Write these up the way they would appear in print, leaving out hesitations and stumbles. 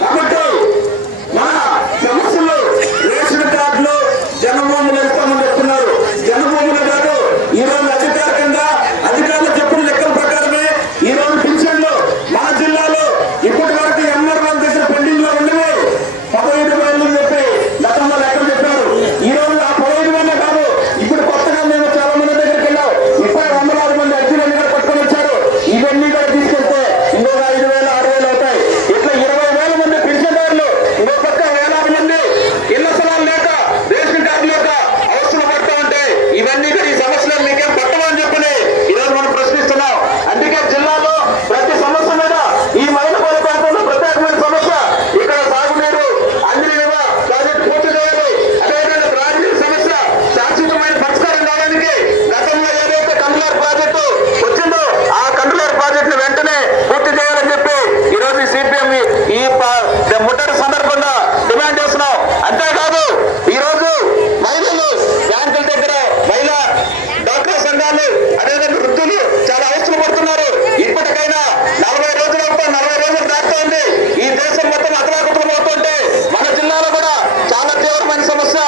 కాబట్టి మన సమస్యలు రేషన్ కార్డులు జన్మభూములు ఇస్తామని చెప్తున్నారు. జన్మభూములు కాదు, ఈ రోజు అధికారికంగా అధికారులు చెప్పిన లెక్కల ప్రకారమే ఈ రోజు పింఛన్లు మన జిల్లాలో ఇప్పటి వరకు ఎంఆర్ఓ దగ్గర పెండింగ్ లో ఉండేవి 15,000 అని చెప్పి గతంలో లెక్కలు చెప్పారు. ఈ రోజు ఆ 15,000 కాదు, ఇప్పుడు కొత్తగా మేము చాలా మంది దగ్గరికి వెళ్ళాం. ఇప్పుడు 100,000 మంది అర్జీలన్నీ కూడా పట్టుకొని వచ్చారు. ఇవన్నీ కూడా తీసుకెళ్తే ఇంకొక 5,000, 6,000 అవుతాయి. ఇట్లా 20,000 మంది పింఛన్దారులు, ఇంకో పక్క వేలాది మంది ఇళ్ల స్థలాలు లేక రేషన్ కార్డు లేక అవసరం పడుతూ ఉంటే ఇవన్నీ కూడా ఈ సమస్యలు మీకేం పట్టమని చెప్పని ఈరోజు మనం ప్రశ్నిస్తున్నాం. అందుకే జిల్లాలో ప్రతి సమస్య మీద ఈ మైలపల్లి ప్రాంతంలో ప్రత్యేకమైన సమస్య. ఇక్కడ సాగునీరు అందిన ప్రాజెక్టు పూర్తి చేయాలి. అదేవిధంగా త్రాగునీరు సమస్య శాశ్వతమైన పరిష్కారం కావడానికి గతంలో ఏదైతే కంట్రోలర్ ప్రాజెక్టు వచ్చిందో ఆ కంట్రోలర్ ప్రాజెక్టు వెంటనే పూర్తి చేయాలని చెప్పి ఈ రోజు సిపిఎం ఈ ముట్టడి సందర్భంగా డిమాండ్ చేస్తున్నాం. అంతేకాదు ఈ రోజు మహిళలు బ్యాంకుల దగ్గర మహిళా డాక్రా సంఘాలు అదేవిధంగా వృద్ధులు చాలా అవసరం పడుతున్నారు. ఇప్పటికైనా 40 రోజులు అవుతుంది, 40 రోజులు దాటుతోంది. ఈ దేశం మొత్తం అతలాకుతలం అవుతుంటే మన జిల్లాలో కూడా చాలా తీవ్రమైన సమస్య.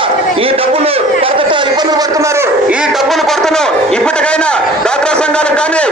ఈ డబ్బులు కొరతతో ఇబ్బందులు పడుతున్నారు. ఈ డబ్బులు కొరతను ఇప్పటికైనా డాక్రా సంఘాలకు కానీ